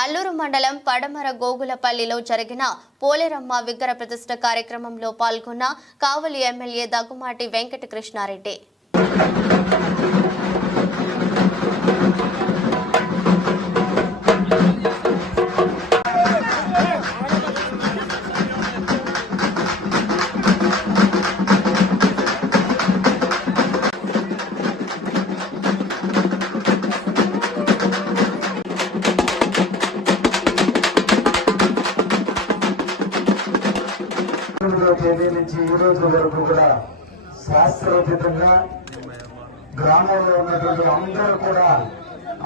అల్లూరు మండలం పడమర గోగులపల్లిలో జరిగిన పోలేరమ్మ విగ్రహ ప్రతిష్ఠ కార్యక్రమంలో పాల్గొన్న కావలి ఎమ్మెల్యే దగ్గుమాటి వెంకటకృష్ణారెడ్డి. తేదీ నుంచి ఈ రోజు వరకు కూడా శాస్త్రోచితంగా గ్రామంలో ఉన్నటువంటి అందరూ కూడా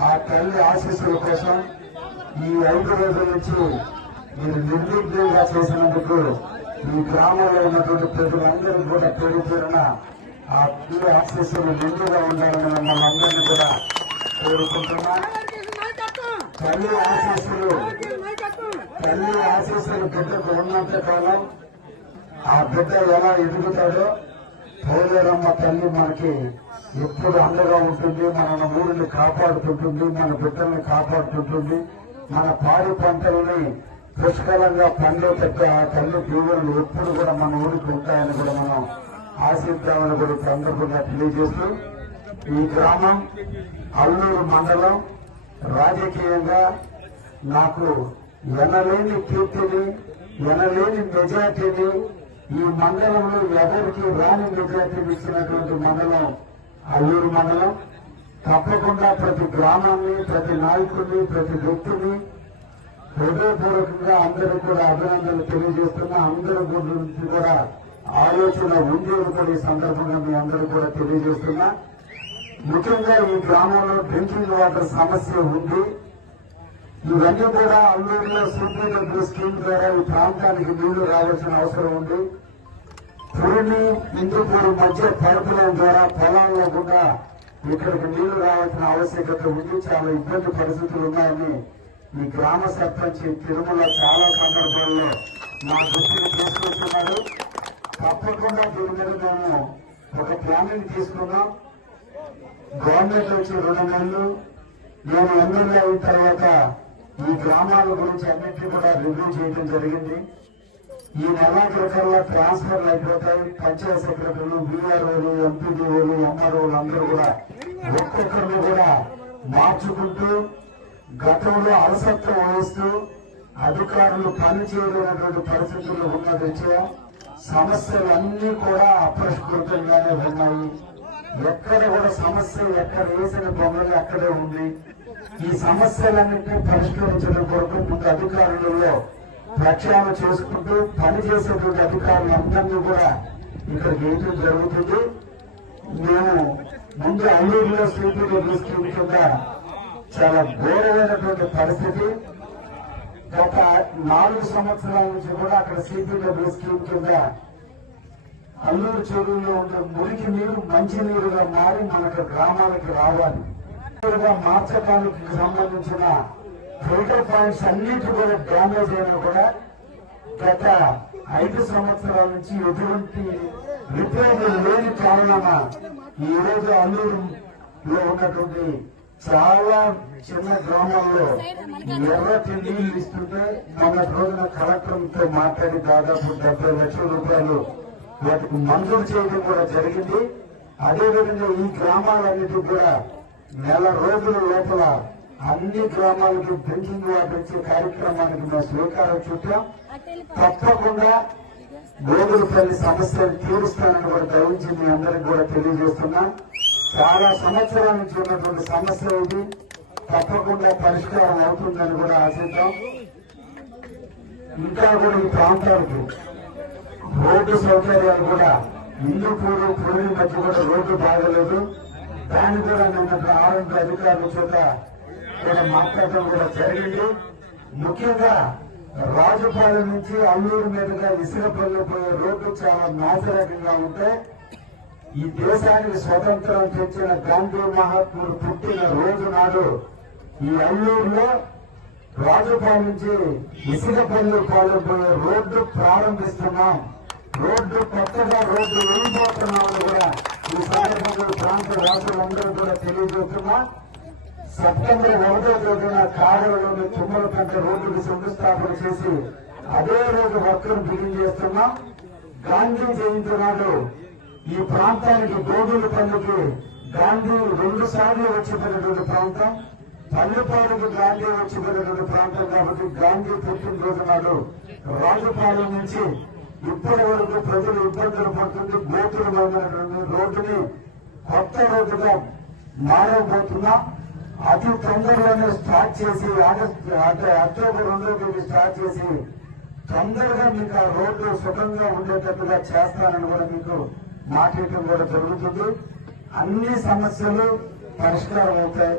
ఆ తల్లి ఆశీస్సుల కోసం ఈ 5 రోజుల నుంచి మీరు నిర్విఘ్నంగా చేసినందుకు ఈ గ్రామంలో ఉన్నటువంటి ప్రజలందరూ కూడా పేరు పేరున ఆ తల్లి ఆశీస్సులు నిండుగా ఉండాలని మమ్మల్ని అందరినీ కూడా కోరుకుంటున్నా. తల్లి ఆశీస్సులు బిడ్డకు ఉన్నంత కాలం ఆ బిడ్డ ఎలా ఎదుగుతాడో పోలేరమ్మ తల్లి మనకి ఎప్పుడు అండగా ఉంటుంది. మన ఊరిని కాపాడుతుంటుంది, మన బిడ్డల్ని కాపాడుతుంటుంది. మన పాడి పంటల్ని పుష్కలంగా పండేటట్టు ఆ తల్లి దీవులు ఎప్పుడు కూడా మన ఊరికి ఉంటాయని కూడా మనం ఆశిద్దామని కూడా సందర్భంగా తెలియజేస్తూ, ఈ గ్రామం అల్లూరు మండలం రాజకీయంగా నాకు ఎనలేని కీర్తిని, ఎనలేని మెజార్టీని, ఈ మండలంలో ఎవరికి రాని మెజార్టీని ఇచ్చినటువంటి మండలం అల్లూరు మండలం. తప్పకుండా ప్రతి గ్రామాన్ని, ప్రతి నాయకుడిని, ప్రతి వ్యక్తిని హృదయపూర్వకంగా అందరూ కూడా అభినందనలు తెలియజేస్తున్నా. అందరి గురించి కూడా ఆలోచన ఉండేది కూడా ఈ సందర్భంగా మీ అందరూ కూడా తెలియజేస్తున్నా. ముఖ్యంగా ఈ గ్రామంలో డ్రింకింగ్ వాటర్ సమస్య ఉంది. ఇవన్నీ కూడా అల్లూరులో సూపర్ స్కీమ్ ద్వారా ఈ ప్రాంతానికి నీళ్లు రావాల్సిన అవసరం ఉంది. పూర్ణి ఇందుపూరు మధ్య పైప్ లైన్ ద్వారా పొలాల్లో కూడా ఇక్కడికి నీళ్లు రావాల్సిన ఆవశ్యకత ఉంది. చాలా ఇబ్బంది పరిస్థితులు ఉన్నాయని ఈ గ్రామ సర్పంచ్ తిరుమల చాలా సందర్భాల్లో మా దృష్టిని తీసుకొస్తున్నారు. తప్పకుండా దీని మీద మేము ఒక ప్లానింగ్ తీసుకున్నాం. గవర్నమెంట్ వచ్చి 2 నెలలు నేను ఎమ్మెల్యే అయిన తర్వాత ఈ గ్రామాల గురించి అన్నింటినీ కూడా రివ్యూ చేయడం జరిగింది. ఈ నెలాఖరుకల్లా ట్రాన్స్ఫర్లు అయిపోతాయి. పంచాయత్ సెక్రటరీలు, బీఆర్ఓలు, ఎంపీడీఓలు, ఎంఆర్ఓలు అందరూ కూడా ఒక్కొక్కరిని కూడా మార్చుకుంటూ గతంలో అలసత్వం వహిస్తూ అధికారులు పని చేయలేనటువంటి పరిస్థితుల్లో ఉన్న దృష్ట్యా సమస్యలు అన్ని కూడా అప్రస్ఫుటంగానే ఉన్నాయి. ఎక్కడ కూడా సమస్య ఎక్కడ వేసిన బొమ్మలు అక్కడే ఉంది. ఈ సమస్యలన్నింటినీ పరిష్కరించడం కొరకు ముందు అధికారులలో ప్రక్షాళన చేసుకుంటూ పనిచేసేటువంటి అధికారులందరినీ కూడా ఇక్కడికి వేయడం జరుగుతుంది. మేము ముందు అల్లూరులో స్వీపీలో స్కీమ్ కింద చాలా ఘోరమైనటువంటి పరిస్థితి. గత 4 సంవత్సరాల నుంచి కూడా అక్కడ సిపిడబ్ల్యూ స్కీమ్ కింద అల్లూరు చెరువులో ఉండే మురికి నీరు మంచి నీరుగా మారి మనకు గ్రామాలకు రావాలి. మార్చడానికి సంబంధించిన ఫిల్టర్ పాయింట్స్ అన్నిటి కూడా డ్యామేజ్ అయినా కూడా గత 5 సంవత్సరాల నుంచి ఎటువంటి రిపేర్లు లేని కారణంగా ఈ రోజు అల్లూరులో ఉన్నటువంటి చాలా చిన్న గ్రామాల్లో ఎర్రటి నీళ్లు ఇస్తుంటే మొన్నటి రోజున కలెక్టర్తో మాట్లాడి దాదాపు 70 లక్షల రూపాయలు వాటికి మంజూరు చేయడం కూడా జరిగింది. అదేవిధంగా ఈ గ్రామాలన్నిటికీ కూడా 1 రోజుల లోపల అన్ని గ్రామాలకు డ్రింకింగ్ వాటర్ ఇచ్చే కార్యక్రమానికి మేము శ్రీకారం చుట్టాం. తప్పకుండా గోగులపల్లి సమస్యలు తీరుస్తానని కూడా దయచేసి మీ అందరికి కూడా తెలియజేస్తున్నాం. చాలా సంవత్సరాల నుంచి ఉన్నటువంటి సమస్య ఇది తప్పకుండా పరిష్కారం అవుతుందని కూడా ఆశిద్దాం. ఇంకా కూడా ఈ ప్రాంతాలకు రోడ్డు సౌకర్యాలు కూడా ఇందుపూరు పూరి మధ్య కూడా రోడ్డు బాగలేదు. దాన్ని కూడా నిన్న ఆరోగ్య అధికారుల చేత కూడా మాట్లాడటం కూడా జరిగింది. ముఖ్యంగా రాజుపాలెం నుంచి అల్లూరు మీదుగా ఇసుకపల్లి పోయే రోడ్డు చాలా నాశరకంగా ఉంటే ఈ దేశానికి స్వతంత్రం తెచ్చిన గాంధీ మహాత్ముడు పుట్టిన రోజు నాడు ఈ అల్లూరులో రాజుపాలెం నుంచి ఇసుకపల్లి పాలెం పోయే రోడ్డు ప్రారంభిస్తున్నాం. రోడ్డు కొత్తగా రోడ్డు వెళ్ళిపోతున్నామని కూడా ఈ సందర్భంగా ప్రాంత వాసులందరూ కూడా తెలియజేస్తున్నా. సెప్టెంబర్ 1వ తేదీన కావలిలోని తుమ్మలపేట రోడ్డుకు శంకుస్థాపన చేసి అదే రోజు వర్క్ను బిగిన్ చేస్తున్నాం. గాంధీ జయంతి నాడు ఈ ప్రాంతానికి గోగులపల్లికి గాంధీ 2 సార్లు వచ్చిపోయినటువంటి ప్రాంతం, పల్లెపాడుకు గాంధీ వచ్చిపోయినటువంటి ప్రాంతం కాబట్టి గాంధీ పుట్టినరోజు నాడు రాజుపాలెం నుంచి ఇప్పటి వరకు ప్రజలు ఇబ్బందులు పడుతుంది. గోతులమైనటువంటి రోడ్డుని కొత్త రోడ్డుగా మారబోతున్నాం. అతి తొందరలోనే స్టార్ట్ చేసి అక్టోబర్ 2వ తేదీ స్టార్ట్ చేసి తొందరగా మీకు ఆ రోడ్డు సుఖంగా ఉండేటట్టుగా చేస్తానని కూడా మీకు మాట్లాడటం కూడా జరుగుతుంది. అన్ని సమస్యలు పరిష్కారం అవుతాయి.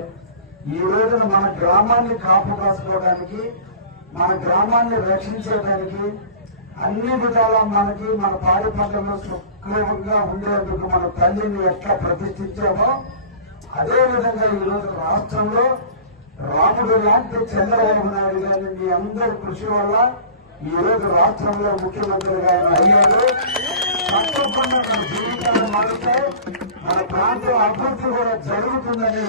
ఈ రోజున మన గ్రామాన్ని కాపు కాసుకోవడానికి, మన గ్రామాన్ని రక్షించడానికి అన్ని విధాలా మనకి మన పాడి పంటలు సుఖంగా ఉండేందుకు మన తల్లిని ఎట్లా ప్రతిష్ఠించామో అదే విధంగా ఈ రోజు రాష్ట్రంలో రాముడు లాంటి చంద్రబాబు నాయుడు గారి మీ అందరి కృషి వల్ల ఈ రోజు రాష్ట్రంలో ముఖ్యమంత్రిగా ఆయన అయ్యారు. తప్పకుండా మన జీవితాలు మారితే మన ప్రాంతం అభివృద్ధి కూడా జరుగుతుందని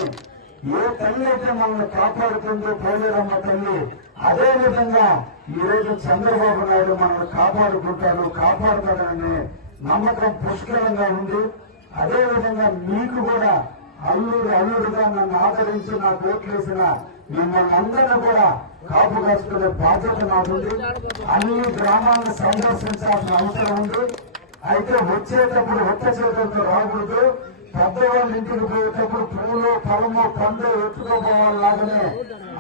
ఏ తల్లి అయితే మనల్ని కాపాడుతుందో పోలేరమ్మ తల్లి, అదే విధంగా ఈ రోజు చంద్రబాబు నాయుడు మనల్ని కాపాడుతాడనే నమ్మకం పుష్కలంగా ఉంది. అదే విధంగా మీకు కూడా అల్లుడుగా నన్ను ఆదరించి నాకు ఓట్లేసిన మిమ్మల్ని అందరినీ కూడా కాపు కాసుకునే బాధ్యత నాకుంది. అన్ని గ్రామాలను సందర్శించాల్సిన అవసరం ఉంది. అయితే వచ్చేటప్పుడు ఒక్క చేతులతో రాకూడదు. పెద్దవాళ్ళ ఇంటికి పోయేటప్పుడు పూలు పొలము పండు ఎత్తుకోపోవాలాగానే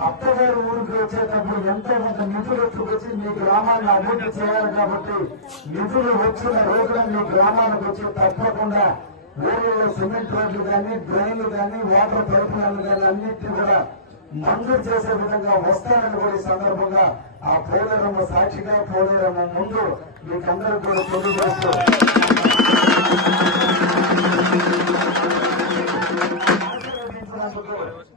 అత్తగారి ఊరికి వచ్చేటప్పుడు ఎంతో కొంత నిధులు ఎత్తుకొచ్చి మీ గ్రామాన్ని అభివృద్ధి చేయాలి. కాబట్టి నిధులు వచ్చిన రోజున మీ గ్రామానికి వచ్చి తప్పకుండా ఊళ్ళో సిమెంట్ రోడ్లు కానీ, డ్రైన్లు కానీ, వాటర్ పైప్ లైన్లు కానీ అన్నింటినీ కూడా మంజూరు చేసే విధంగా వస్తానని కూడా ఈ సందర్భంగా ఆ పోలేరమ్మ సాక్షిగా పోలేరమ్మ ముందు మీకందరూ కూడా తెలియజేస్తూ